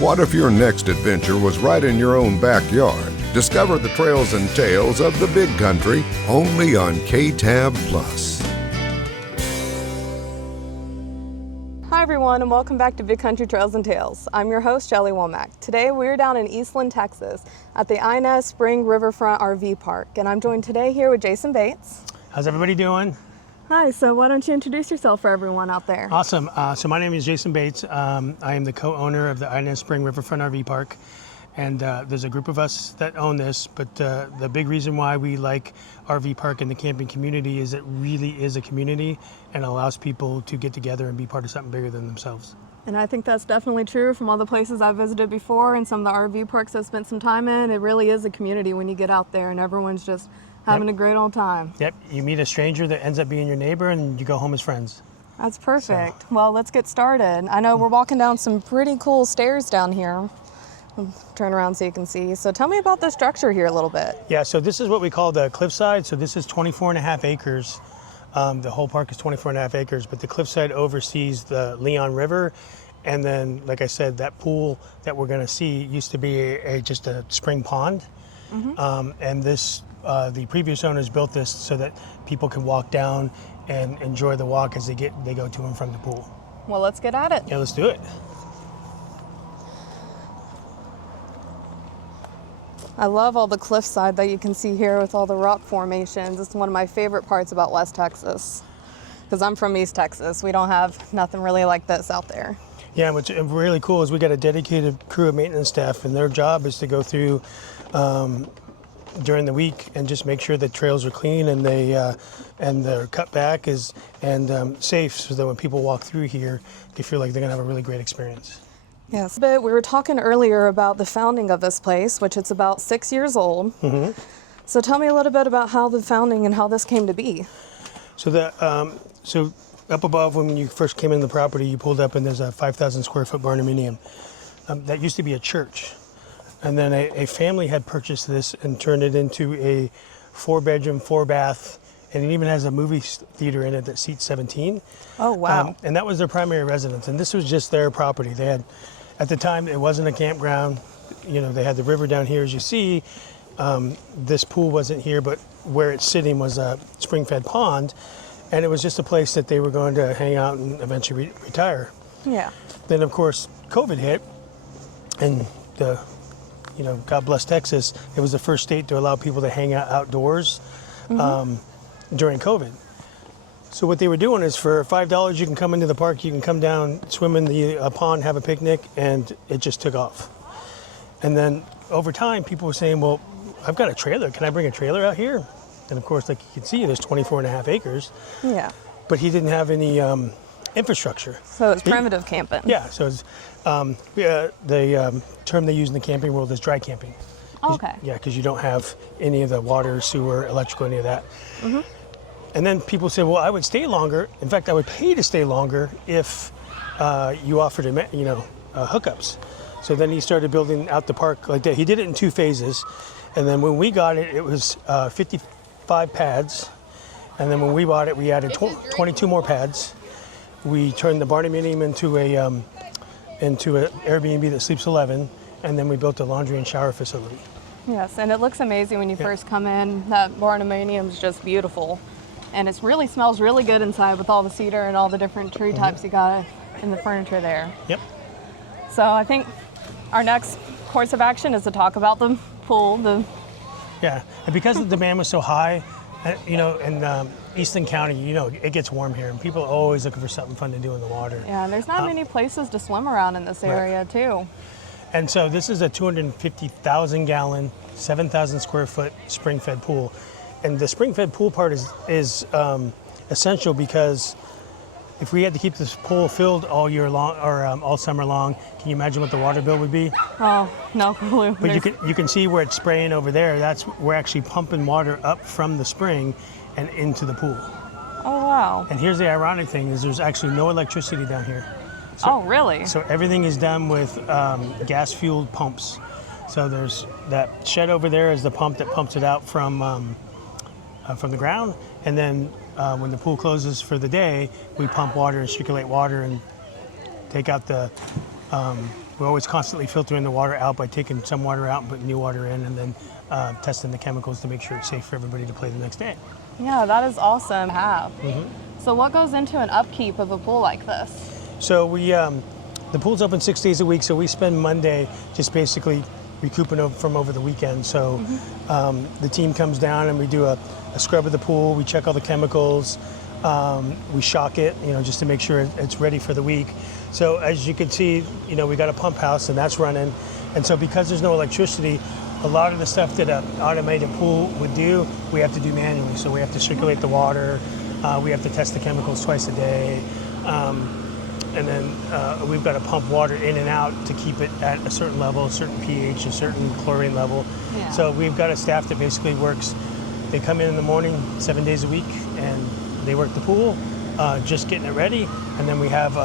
What if your next adventure was right in your own backyard? Discover the trails and tales of the big country only on KTAB Plus. Hi everyone, and welcome back to Big Country Trails and Tales. I'm your host, Shelly Womack. Today we're down in Eastland, Texas at the Inez Spring Riverfront RV Park, and I'm joined today here with Jason Bates. How's everybody doing? Hi, so why don't you introduce yourself for everyone out there? Awesome. So my name is Jason Bates. I am the co-owner of the Inez Spring Riverfront RV Park. And there's a group of us that own this, but the big reason why we like RV park and the camping community is it really is a community and allows people to get together and be part of something bigger than themselves. And I think that's definitely true from all the places I've visited before and some of the RV parks I've spent some time in. It really is a community when you get out there and everyone's just having a great old time. Yep, you meet a stranger that ends up being your neighbor and you go home as friends. That's perfect. So. Well, let's get started. I know we're walking down some pretty cool stairs down here. Turn around so you can see. So tell me about the structure here a little bit. Yeah, so this is what we call the cliffside. So this is 24 and a half acres. The whole park is 24 and a half acres, but the cliffside oversees the Leon River. And then, like I said, that pool that we're gonna see used to be just a spring pond. And this, the previous owners built this so that people can walk down and enjoy the walk as they go to and from the pool. Well, let's get at it. Yeah, let's do it. I love all the cliffside that you can see here with all the rock formations. It's one of my favorite parts about West Texas because I'm from East Texas. We don't have nothing really like this out there. Yeah, what's really cool is we got a dedicated crew of maintenance staff, and their job is to go through during the week and just make sure the trails are clean and they're cut back and safe, so that when people walk through here, they feel like they're gonna have a really great experience. Yes, but we were talking earlier about the founding of this place, which it's about 6 years old. So tell me a little bit about how the founding and how this came to be. So so up above, when you first came in the property, you pulled up and there's a 5,000 square foot barnuminium. That used to be a church. And then a family had purchased this and turned it into a 4-bedroom, 4-bath, and it even has a movie theater in it that seats 17. Oh, wow. And that was their primary residence. And this was just their property. They had, at the time, it wasn't a campground. You know, they had the river down here, as you see. This pool wasn't here, but where it's sitting was a spring-fed pond. And it was just a place that they were going to hang out and eventually retire. Yeah. Then, of course, COVID hit. And God bless Texas, it was the first state to allow people to hang out outdoors. During COVID. So what they were doing is, for $5 you can come into the park, you can come down, swim in the pond, have a picnic, and it just took off. And then over time, people were saying, well, I've got a trailer, can I bring a trailer out here? And of course, like you can see, there's 24 and a half acres. Yeah. But he didn't have any infrastructure. So it's primitive camping. Yeah, so it's, the term they use in the camping world is dry camping. Okay. Yeah, because you don't have any of the water, sewer, electrical, any of that. And then people say, well, I would stay longer. In fact, I would pay to stay longer if you offered hookups. So then he started building out the park like that. He did it in 2 phases. And then when we got it, it was 55 pads. And then when we bought it, we added 22 more pads. We turned the barnuminium into an Airbnb that sleeps 11. And then we built a laundry and shower facility. Yes, and it looks amazing when you first come in. That barnuminium is just beautiful. And it really smells really good inside with all the cedar and all the different tree types you got in the furniture there. Yep. So I think our next course of action is to talk about the pool. Yeah, and because the demand was so high, in Eastland County, it gets warm here, and people are always looking for something fun to do in the water. Yeah, and there's not many places to swim around in this area, too. And so this is a 250,000 gallon, 7,000 square foot spring-fed pool. And the spring-fed pool part is essential, because if we had to keep this pool filled all year long, or all summer long, can you imagine what the water bill would be? Oh, no clue. But you can see where it's spraying over there. We're actually pumping water up from the spring and into the pool. Oh, wow. And here's the ironic thing, is there's actually no electricity down here. So, really? So everything is done with gas-fueled pumps. So there's that shed over there is the pump that pumps it out from the ground, and then when the pool closes for the day, we pump water and circulate water and take out the we're always constantly filtering the water out by taking some water out and putting new water in, and then testing the chemicals to make sure it's safe for everybody to play the next day. Yeah, that is awesome to have. So what goes into an upkeep of a pool like this? So the pool's open 6 days a week, so we spend Monday just basically recouping from over the weekend. So the team comes down and we do a scrub of the pool, we check all the chemicals, we shock it, just to make sure it's ready for the week. So as you can see, we got a pump house and that's running. And so because there's no electricity, a lot of the stuff that an automated pool would do, we have to do manually. So we have to circulate the water, we have to test the chemicals twice a day. And then we've got to pump water in and out to keep it at a certain level, a certain pH, a certain chlorine level. Yeah. So we've got a staff that basically works. They come in the morning 7 days a week and they work the pool, just getting it ready. And then we have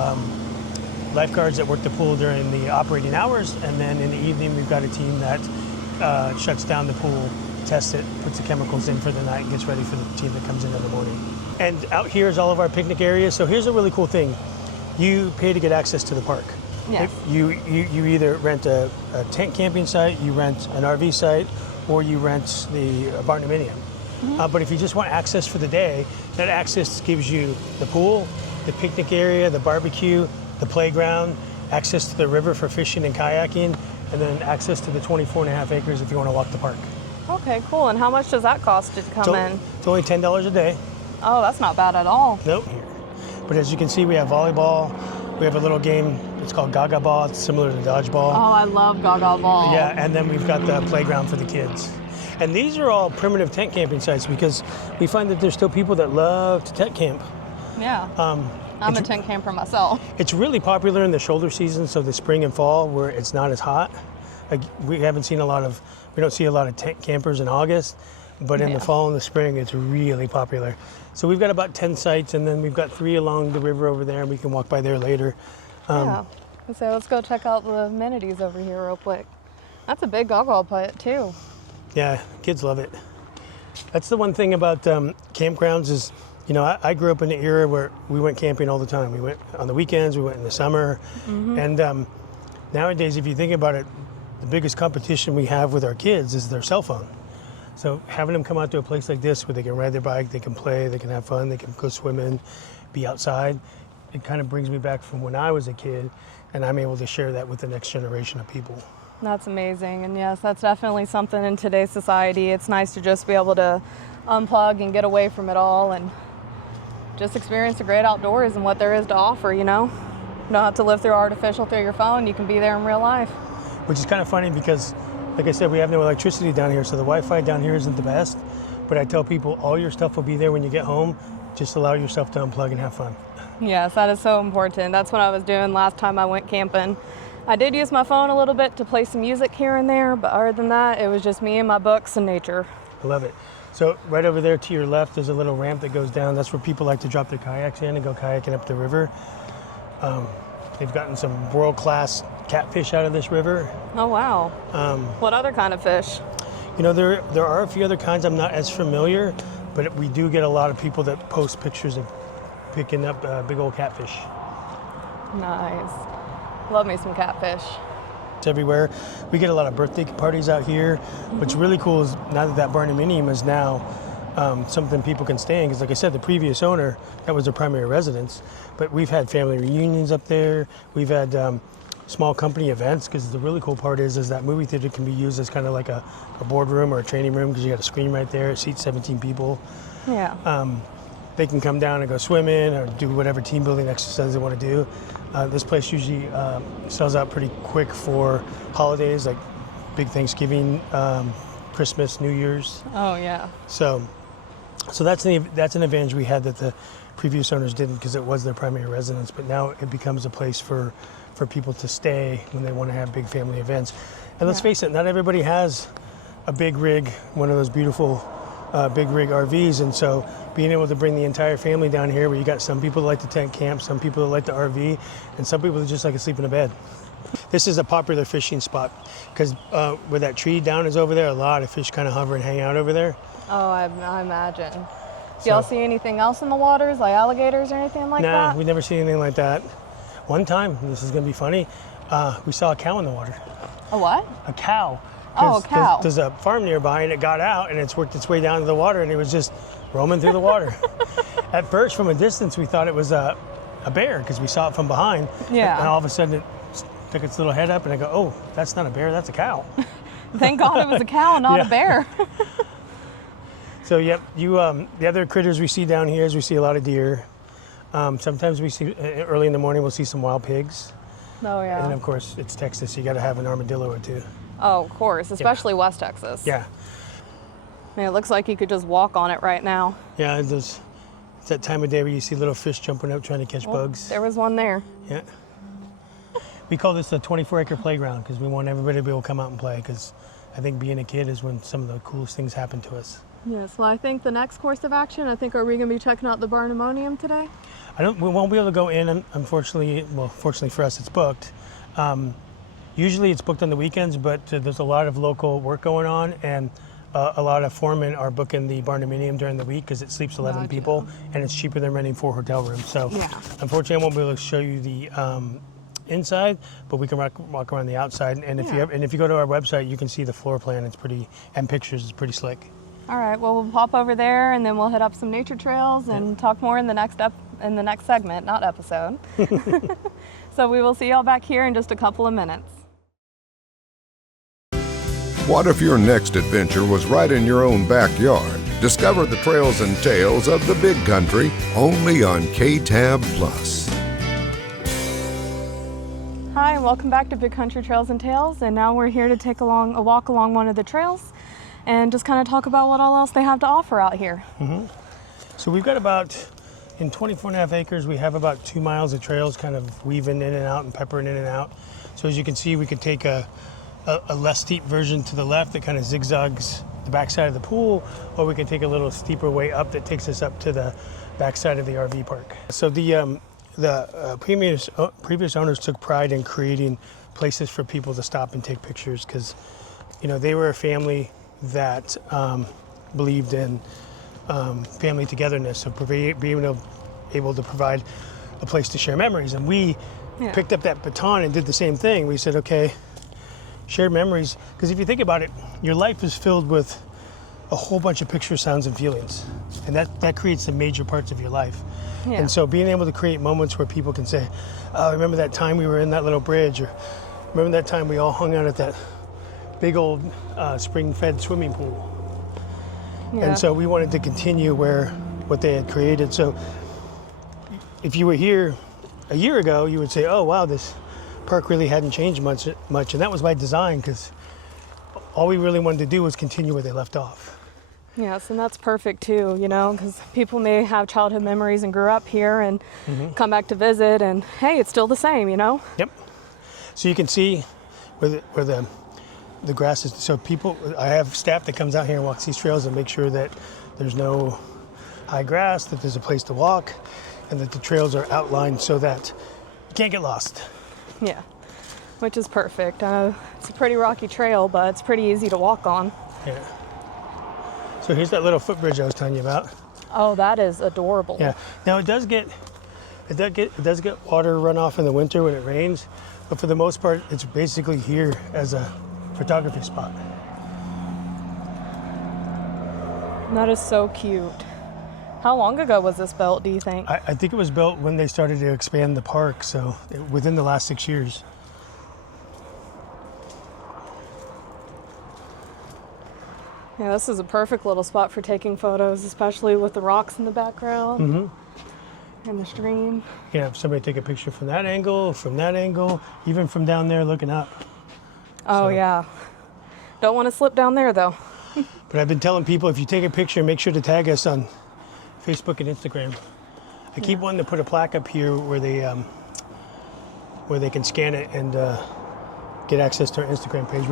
lifeguards that work the pool during the operating hours. And then in the evening, we've got a team that shuts down the pool, tests it, puts the chemicals in for the night, and gets ready for the team that comes in the morning. And out here is all of our picnic areas. So here's a really cool thing. You pay to get access to the park. Yes. You either rent a tent camping site, you rent an RV site, or you rent the barndominium. But if you just want access for the day, that access gives you the pool, the picnic area, the barbecue, the playground, access to the river for fishing and kayaking, and then access to the 24.5 acres if you want to walk the park. Okay, cool. And how much does that cost to come in? It's only $10 a day. Oh, that's not bad at all. Nope. But as you can see, we have volleyball. We have a little game, it's called Gaga Ball. It's similar to dodgeball. Oh, I love Gaga Ball. Yeah, and then we've got the playground for the kids. And these are all primitive tent camping sites because we find that there's still people that love to tent camp. Yeah. I'm a tent camper myself. It's really popular in the shoulder season, so the spring and fall where it's not as hot. Like we don't see a lot of tent campers in August, but in the fall and the spring, it's really popular. So we've got about 10 sites, and then we've got 3 along the river over there, and we can walk by there later. Yeah. So let's go check out the amenities over here real quick. That's a big goggle pit too. Yeah, kids love it. That's the one thing about campgrounds is, I grew up in an era where we went camping all the time. We went on the weekends, we went in the summer, and nowadays, if you think about it, the biggest competition we have with our kids is their cell phone. So having them come out to a place like this where they can ride their bike, they can play, they can have fun, they can go swimming, be outside, it kind of brings me back from when I was a kid, and I'm able to share that with the next generation of people. That's amazing. And yes, that's definitely something in today's society. It's nice to just be able to unplug and get away from it all and just experience the great outdoors and what there is to offer, You don't have to live through artificial through your phone. You can be there in real life. Which is kind of funny because, like I said, we have no electricity down here, so the Wi-Fi down here isn't the best. But I tell people, all your stuff will be there when you get home. Just allow yourself to unplug and have fun. Yes, that is so important. That's what I was doing last time I went camping. I did use my phone a little bit to play some music here and there, but other than that, it was just me and my books and nature. I love it. So right over there to your left, there's a little ramp that goes down. That's where people like to drop their kayaks in and go kayaking up the river. They've gotten some world-class catfish out of this river. Oh, wow. What other kind of fish? There are a few other kinds I'm not as familiar, but we do get a lot of people that post pictures of picking up big old catfish. Nice. Love me some catfish. It's everywhere. We get a lot of birthday parties out here. What's really cool is now that barndominium is now something people can stay in, because like I said, the previous owner, that was their primary residence, but we've had family reunions up there. We've had small company events, because the really cool part is that movie theater can be used as kind of like a boardroom or a training room, because you got a screen right there. It seats 17 people. Yeah. They can come down and go swimming or do whatever team building exercise they want to do. This place usually sells out pretty quick for holidays like big Thanksgiving, Christmas, New Year's. Oh yeah. So that's an advantage we had that the previous owners didn't, because it was their primary residence. But now it becomes a place for people to stay when they want to have big family events. And let's face it, not everybody has a big rig, one of those beautiful big rig RVs, and so being able to bring the entire family down here, where you got some people that like to tent camp, some people that like the RV, and some people that just like to sleep in a bed. This is a popular fishing spot because where that tree down is over there, a lot of fish kind of hover and hang out over there. Oh, I imagine. Do y'all see anything else in the waters, like alligators or anything like that? Nah, we never seen anything like that. One time, this is gonna be funny, We saw a cow in the water. A what? A cow. Oh, a cow. There's a farm nearby, and it got out, and it's worked its way down to the water, and it was just roaming through the water. At first, from a distance, we thought it was a bear because we saw it from behind. Yeah. And all of a sudden, it took its little head up, and I go, oh, that's not a bear, that's a cow. Thank God it was a cow and not a bear. So, yep, the other critters we see down here is we see a lot of deer. Sometimes we see, early in the morning, we'll see some wild pigs. Oh, yeah. And of course, it's Texas, so you got to have an armadillo or two. Oh, of course, especially West Texas. Yeah. I mean, it looks like you could just walk on it right now. Yeah, it's that time of day where you see little fish jumping up trying to catch bugs. There was one there. Yeah. We call this a 24-acre playground because we want everybody to be able to come out and play, because I think being a kid is when some of the coolest things happen to us. Yes, well, I think the next course of action, are we going to be checking out the Barnuminium today? We won't be able to go in, unfortunately. Well, fortunately for us, it's booked. Usually it's booked on the weekends, but there's a lot of local work going on, and a lot of foremen are booking the Barnuminium during the week because it sleeps 11 people, and it's cheaper than renting 4 hotel rooms. So unfortunately, I won't be able to show you the inside, but we can walk around the outside. And if you go to our website, you can see the floor plan. It's pretty, and pictures. It's pretty slick. All right. Well, we'll pop over there, and then we'll hit up some nature trails and talk more in the next segment, not episode. So we will see y'all back here in just a couple of minutes. What if your next adventure was right in your own backyard? Discover the trails and tales of the big country only on KTAB Plus. Hi, and welcome back to Big Country Trails and Tales. And now we're here to take a walk along one of the trails and just kind of talk about what all else they have to offer out here. Mm-hmm. So we've got in 24.5 acres, we have about 2 miles of trails kind of weaving in and out and peppering in and out. So as you can see, we could take a less steep version to the left that kind of zigzags the backside of the pool, or we can take a little steeper way up that takes us up to the backside of the RV park. So the previous owners took pride in creating places for people to stop and take pictures because, they were a family that believed in family togetherness, so being able to provide a place to share memories. And we picked up that baton and did the same thing. We said, okay, shared memories, because if you think about it, your life is filled with a whole bunch of pictures, sounds, and feelings, and that creates the major parts of your life. Yeah. And so being able to create moments where people can say, oh, remember that time we were in that little bridge, or remember that time we all hung out at that big old spring-fed swimming pool. Yeah. And so we wanted to continue what they had created. So if you were here a year ago, you would say, oh wow, this park really hadn't changed much, and that was by design, because all we really wanted to do was continue where they left off. Yes, and that's perfect too, because people may have childhood memories and grew up here and come back to visit, and hey, it's still the same, Yep. So you can see where the grass is. So I have staff that comes out here and walks these trails and make sure that there's no high grass, that there's a place to walk, and that the trails are outlined so that you can't get lost. Yeah, which is perfect. It's a pretty rocky trail, but it's pretty easy to walk on. Yeah. So here's that little footbridge I was telling you about. Oh, that is adorable. Yeah. Now it does get water runoff in the winter when it rains, but for the most part, it's basically here as a photography spot. That is so cute. How long ago was this built, do you think? I think it was built when they started to expand the park, so within the last 6 years. Yeah, this is a perfect little spot for taking photos, especially with the rocks in the background and the stream. Yeah, if somebody take a picture from that angle, even from down there looking up. Oh, yeah. Don't want to slip down there, though. But I've been telling people, if you take a picture, make sure to tag us on Facebook and Instagram. I keep wanting to put a plaque up here where they can scan it and get access to our Instagram page.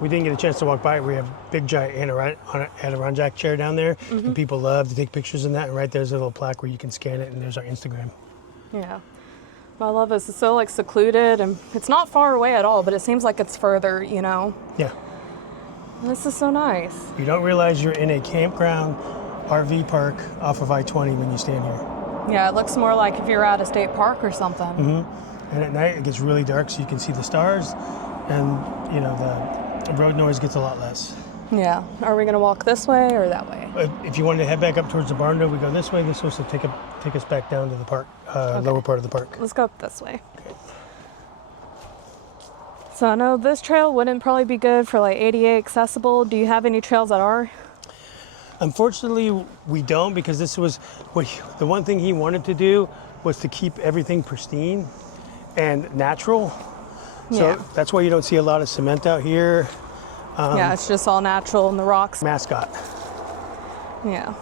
We didn't get a chance to walk by it. We have a big giant Adirondack chair down there, and people love to take pictures in that. And right there's a little plaque where you can scan it, and there's our Instagram. Yeah. Well, I love this. It's so secluded, and it's not far away at all, but it seems like it's further, Yeah. And this is so nice. You don't realize you're in a campground RV park off of I-20 when you stand here. Yeah, it looks more like if you're at a state park or something. And at night it gets really dark, so you can see the stars, and you know the road noise gets a lot less. Yeah. Are we gonna walk this way or that way? If you wanted to head back up towards the barn, we go this way. This was to take us back down to the park, lower part of the park. Let's go up this way. Okay. So I know this trail wouldn't probably be good for like ADA accessible. Do you have any trails that are? Unfortunately, we don't, because this was the one thing he wanted to do was to keep everything pristine and natural. So that's why you don't see a lot of cement out here. Yeah, it's just all natural in the rocks. Mascot. Yeah.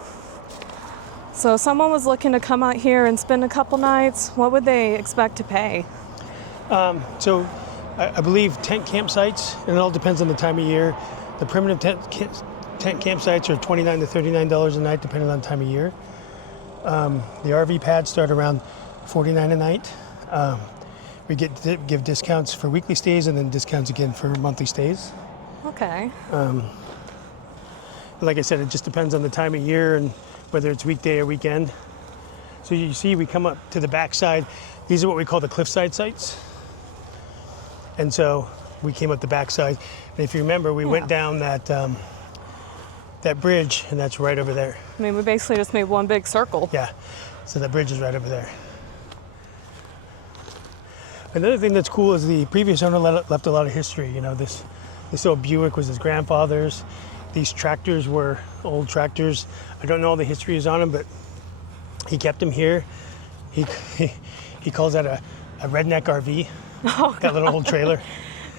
So if someone was looking to come out here and spend a couple nights, what would they expect to pay? So I believe tent campsites, and it all depends on the time of year. The primitive tent campsites are $29 to $39 a night, depending on the time of year. The RV pads start around $49 a night. We give discounts for weekly stays, and then discounts again for monthly stays. Okay. Like I said, it just depends on the time of year and whether it's weekday or weekend. So you see, we come up to the backside. These are what we call the cliffside sites. And so we came up the backside. And if you remember, we went down that bridge, and that's right over there. I mean, we basically just made one big circle. Yeah. So that bridge is right over there. Another thing that's cool is the previous owner left a lot of history. You know, this old Buick was his grandfather's. These tractors were old tractors. I don't know all the histories on them, but he kept them here. He calls that a redneck RV. Oh, that little old trailer.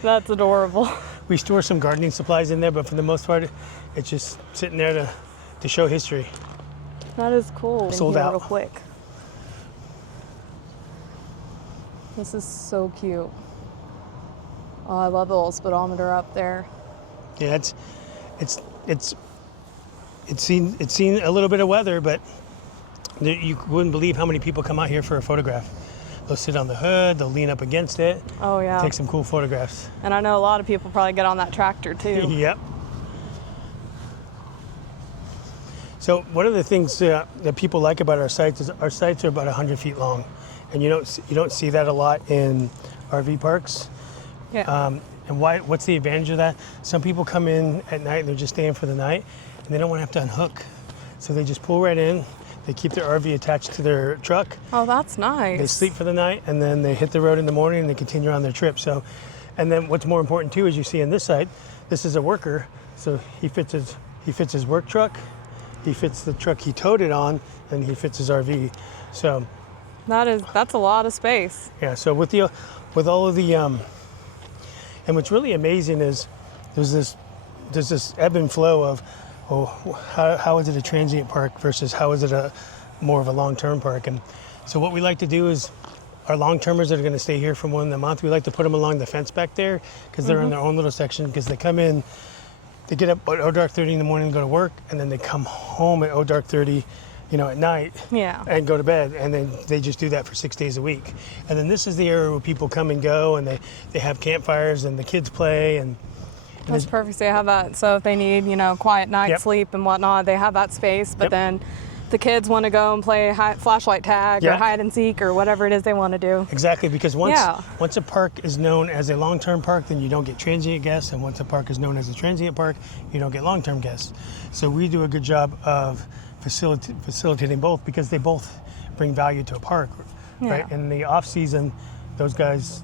That's adorable. We store some gardening supplies in there, but for the most part, it's just sitting there to show history. That is cool. Sold out. Real quick. This is so cute. Oh, I love the little speedometer up there. Yeah, it's seen a little bit of weather, but you wouldn't believe how many people come out here for a photograph. They'll sit on the hood, they'll lean up against it. Oh yeah. Take some cool photographs. And I know a lot of people probably get on that tractor too. Yep. So one of the things that people like about our sites is our sites are about 100 feet long, and you don't see that a lot in RV parks. Yeah. And what's the advantage of that? Some people come in at night and they're just staying for the night, and they don't want to have to unhook, so they just pull right in. They keep their RV attached to their truck. Oh, that's nice. They sleep for the night, and then they hit the road in the morning and they continue on their trip. So, and then what's more important too, as you see on this site, this is a worker, so he fits his work truck, he fits the truck he towed it on, and he fits his RV. So that's a lot of space. Yeah. So with all of the and what's really amazing is there's this ebb and flow of, how is it a transient park versus how is it more of a long-term park? And so what we like to do is our long-termers that are going to stay here for more than a month, we like to put them along the fence back there, because they're in their own little section, because they come in, they get up at dark 30 in the morning and go to work, and then they come home at dark 30, at night, and go to bed, and then they just do that for 6 days a week. And then this is the area where people come and go, and they have campfires, and the kids play, and that's perfect. They have that. So if they need, quiet night sleep and whatnot, they have that space. But then the kids want to go and play flashlight tag or hide and seek or whatever it is they want to do. Exactly, because once a park is known as a long-term park, then you don't get transient guests, and once a park is known as a transient park, you don't get long-term guests. So we do a good job of facilitating both, because they both bring value to a park, right? In the off-season, those guys,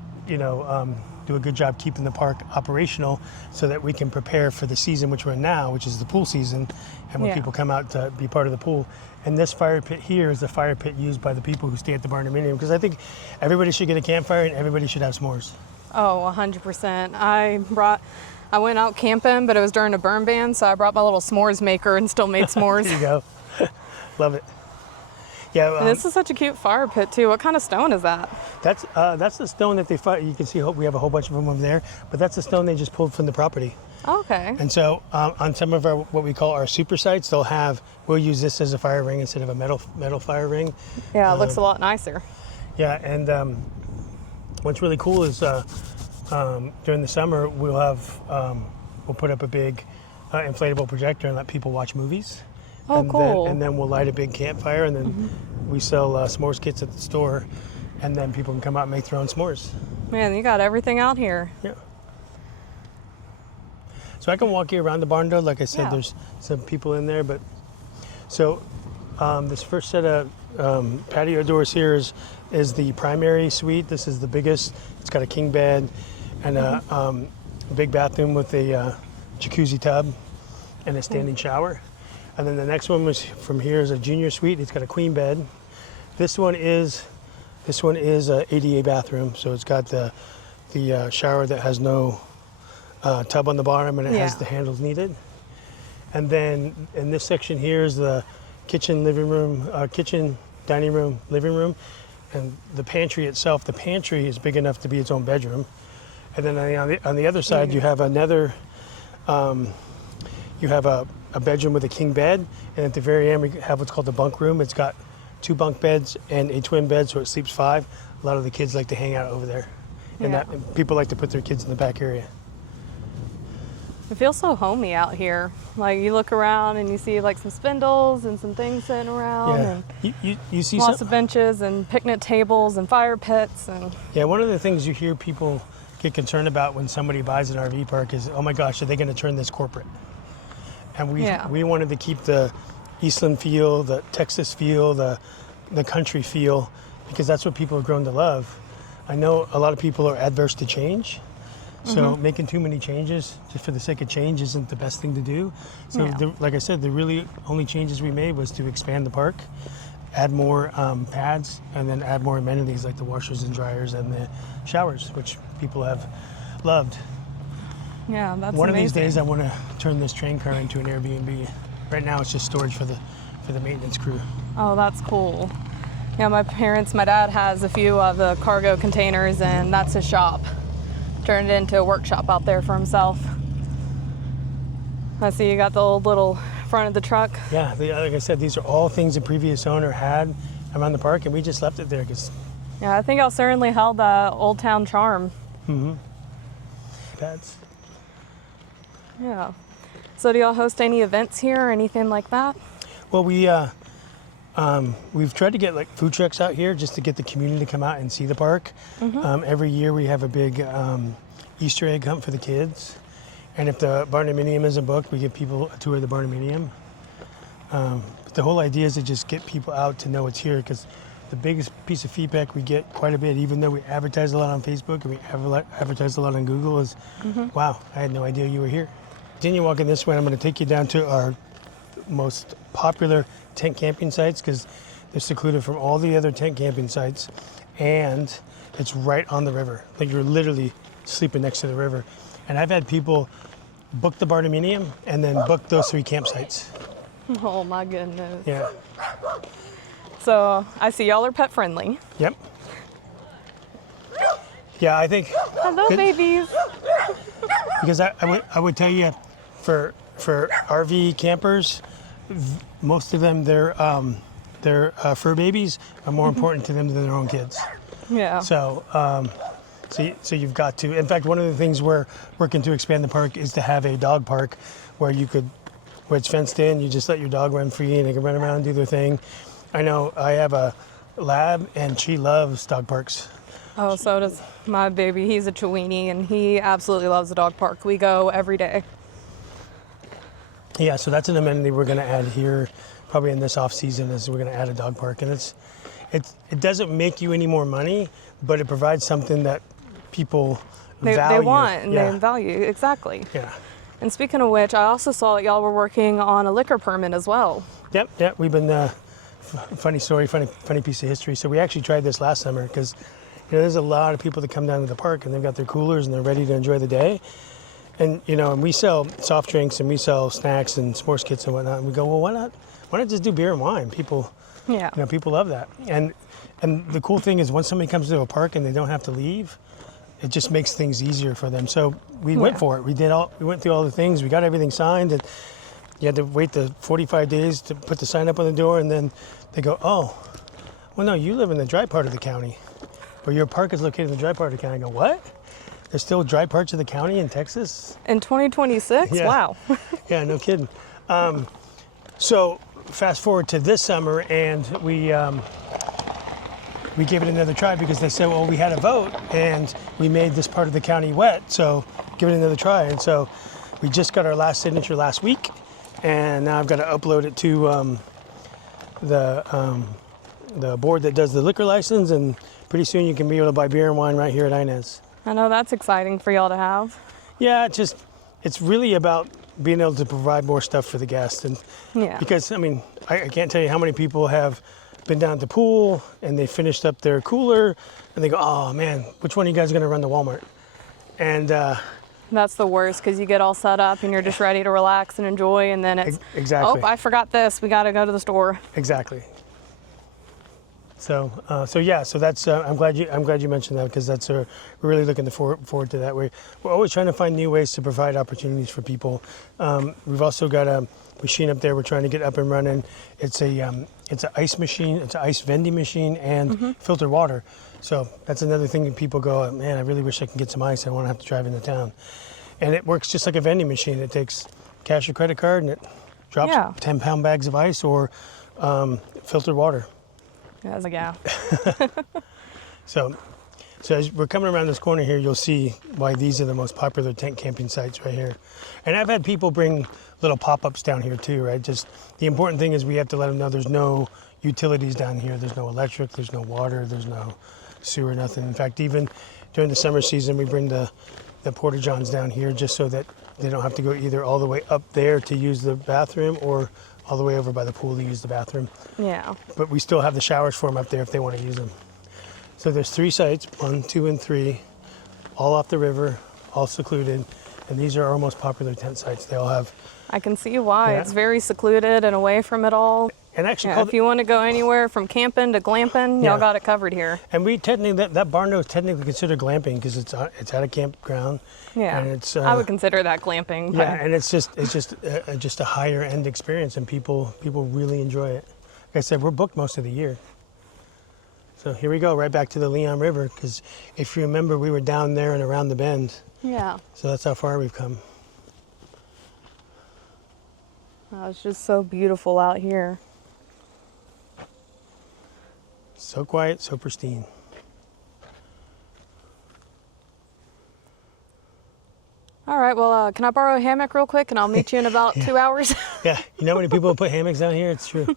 do a good job keeping the park operational so that we can prepare for the season which we're in now, which is the pool season, and when people come out to be part of the pool. And this fire pit here is the fire pit used by the people who stay at the barnuminium, because I think everybody should get a campfire and everybody should have s'mores. Oh, 100%. I went out camping, but it was during a burn ban, so I brought my little s'mores maker and still made s'mores. There you go. Love it. Yeah, this is such a cute fire pit too. What kind of stone is that? That's the stone that they find. You can see we have a whole bunch of them over there, but that's the stone they just pulled from the property. Okay. And so on some of our what we call our super sites, we'll use this as a fire ring instead of a metal fire ring. Yeah, it looks a lot nicer. Yeah, and what's really cool is during the summer we'll put up a big inflatable projector and let people watch movies. Oh, cool. And then we'll light a big campfire, and then we sell s'mores kits at the store. and then people can come out and make their own s'mores. Man, you got everything out here. Yeah. So I can walk you around the barn though. Like I said, Yeah. there's some people in there, but so this first set of patio doors here is the primary suite. This is the biggest. It's got a king bed and a big bathroom with a jacuzzi tub and a standing shower. And then the next one was from here is a junior suite. It's got a queen bed. This one is a ADA bathroom, so it's got the shower that has no tub on the bottom, and it has the handles needed. And then in this section here is the kitchen, dining room, living room, and the pantry itself. The pantry is big enough to be its own bedroom. And then on the other side, you have another. You have a bedroom with a king bed, and at the very end we have what's called the bunk room. It's got 2 bunk beds and a twin bed, so it sleeps 5. A lot of the kids like to hang out over there, and people like to put their kids in the back area. It feels so homey out here. Like you look around and you see like some spindles and some things sitting around, and you see lots of benches and picnic tables and fire pits. And yeah, one of the things you hear people get concerned about when somebody buys an RV park is, oh my gosh, are they going to turn this corporate? And we wanted to keep the Eastland feel, the Texas feel, the country feel, because that's what people have grown to love. I know a lot of people are adverse to change, so making too many changes just for the sake of change isn't the best thing to do. So like I said, the really only changes we made was to expand the park, add more pads, and then add more amenities like the washers and dryers and the showers, which people have loved. yeah, that's One amazing. of these days I want to turn this train car into an Airbnb. Right now it's just storage for the maintenance crew. Oh, that's cool. Yeah, my dad has a few of the cargo containers, and that's his shop. Turned it into a workshop out there for himself. I see you got the old little front of the truck. Yeah, like I said, these are all things the previous owner had around the park, and we just left it there because. Yeah, I think it certainly held the old town charm. Pads. Yeah. So do y'all host any events here or anything like that? Well, we've tried to get like food trucks out here just to get the community to come out and see the park. Every year we have a big Easter egg hunt for the kids, and if the barnuminium isn't booked, we give people a tour of the barnuminium. But the whole idea is to just get people out to know it's here, because the biggest piece of feedback we get quite a bit, even though we advertise a lot on Facebook and we advertise a lot on Google, is, wow, I had no idea you were here. Continue walking this way, I'm going to take you down to our most popular tent camping sites, because they're secluded from all the other tent camping sites, and it's right on the river. Like you're literally sleeping next to the river. And I've had people book the barnuminium and then book those 3 campsites. Oh my goodness. Yeah. So I see y'all are pet friendly. Yep. Yeah, I think. Hello, babies. Because I would tell you, for RV campers, most of them their fur babies are more important to them than their own kids. Yeah. So so you've got to. In fact, one of the things we're working to expand the park is to have a dog park where it's fenced in. You just let your dog run free and they can run around and do their thing. I know I have a lab and she loves dog parks. Oh, so does my baby. He's a Chiweenie and he absolutely loves the dog park. We go every day. Yeah, so that's an amenity we're going to add here, probably in this off season. Is we're going to add a dog park, and it doesn't make you any more money, but it provides something that people value. They want and they value, exactly. Yeah. And speaking of which, I also saw that y'all were working on a liquor permit as well. Yep. We've been funny story, funny piece of history. So we actually tried this last summer because there's a lot of people that come down to the park and they've got their coolers and they're ready to enjoy the day. And and we sell soft drinks and we sell snacks and s'mores kits and whatnot. And we go, well, why not just do beer and wine? People, people love that. And the cool thing is, once somebody comes to a park and they don't have to leave, it just makes things easier for them. So we went for it. We went through all the things. We got everything signed, and you had to wait the 45 days to put the sign up on the door. And then they go, oh, well, no, you live in the dry part of the county, or your park is located in the dry part of the county. I go, what? There's still dry parts of the county in Texas? In 2026? Yeah. Wow. Yeah, no kidding. So fast forward to this summer, and we we gave it another try because they said, well, we had a vote and we made this part of the county wet, so give it another try. And so we just got our last signature last week, and now I've got to upload it to the board that does the liquor license, and pretty soon you can be able to buy beer and wine right here at Inez. I know that's exciting for y'all to have. Yeah, it's really about being able to provide more stuff for the guests. And Yeah. because, I mean, I can't tell you how many people have been down at the pool and they finished up their cooler and they go, oh man, which one of you guys are going to run to Walmart? And that's the worst, because you get all set up and you're just ready to relax and enjoy, and then it's, exactly. oh, I forgot this. We got to go to the store. Exactly. So that's I'm glad you mentioned that, because that's we're really looking forward to that. We're always trying to find new ways to provide opportunities for people. We've also got a machine up there we're trying to get up and running. It's an ice machine. It's an ice vending machine and filtered water. So that's another thing that people go, man, I really wish I could get some ice. I don't want to have to drive into town. And it works just like a vending machine. It takes cash or credit card and it drops 10-pound bags of ice or filtered water. Yeah. So as we're coming around this corner here, you'll see why these are the most popular tent camping sites right here. And I've had people bring little pop-ups down here too, right? Just the important thing is we have to let them know there's no utilities down here. There's no electric, there's no water, there's no sewer, nothing. In fact, even during the summer season, we bring the porta-johns down here just so that they don't have to go either all the way up there to use the bathroom or all the way over by the pool to use the bathroom. Yeah. But we still have the showers for them up there if they want to use them. So there's 3 sites, 1, 2, and 3, all off the river, all secluded. And these are our most popular tent sites. They all have. I can see why. Yeah. It's very secluded and away from it all. And actually, If you want to go anywhere from camping to glamping, y'all got it covered here. And we technically, that barn is technically considered glamping because it's at a campground. Yeah. And it's. I would consider that glamping. Yeah, and it's just a higher end experience, and people really enjoy it. Like I said, we're booked most of the year. So here we go, right back to the Leon River, because if you remember, we were down there and around the bend. Yeah. So that's how far we've come. Oh, it's just so beautiful out here. So quiet, so pristine. All right, well, can I borrow a hammock real quick, and I'll meet you in about 2 hours? Yeah, you know how many people put hammocks down here? It's true.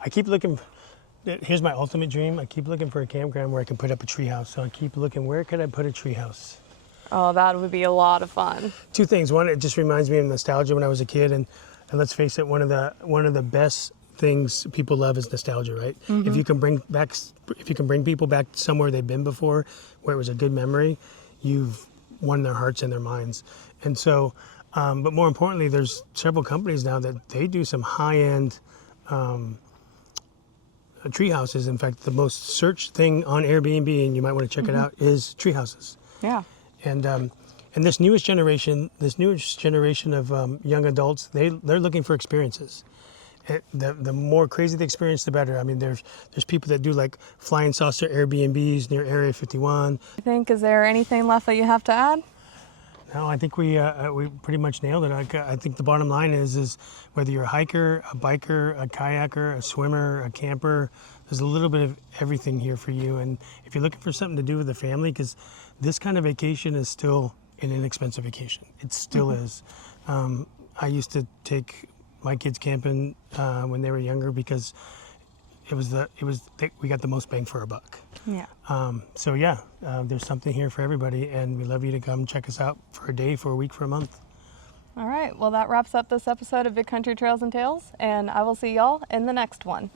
I keep looking. Here's my ultimate dream. I keep looking for a campground where I can put up a treehouse. So I keep looking, where could I put a treehouse? Oh, that would be a lot of fun. 2 things. One, it just reminds me of nostalgia when I was a kid, and let's face it, one of the best things people love is nostalgia, right? If you can bring people back somewhere they've been before, where it was a good memory, you've won their hearts and their minds. And so, but more importantly, there's several companies now that they do some high-end tree houses. In fact, the most searched thing on Airbnb, and you might want to check it out, is tree houses. Yeah. And this newest generation of young adults, they're looking for experiences. The more crazy the experience, the better. I mean, there's people that do like flying saucer Airbnbs near Area 51. Is there anything left that you have to add? No, I think we pretty much nailed it. I think the bottom line is whether you're a hiker, a biker, a kayaker, a swimmer, a camper, there's a little bit of everything here for you. And if you're looking for something to do with the family, because this kind of vacation is still an inexpensive vacation. It still is. I used to take my kids camping when they were younger because we got the most bang for our buck. Yeah. There's something here for everybody, and we love you to come check us out for a day, for a week, for a month. All right. Well, that wraps up this episode of Big Country Trails and Tales, and I will see y'all in the next one.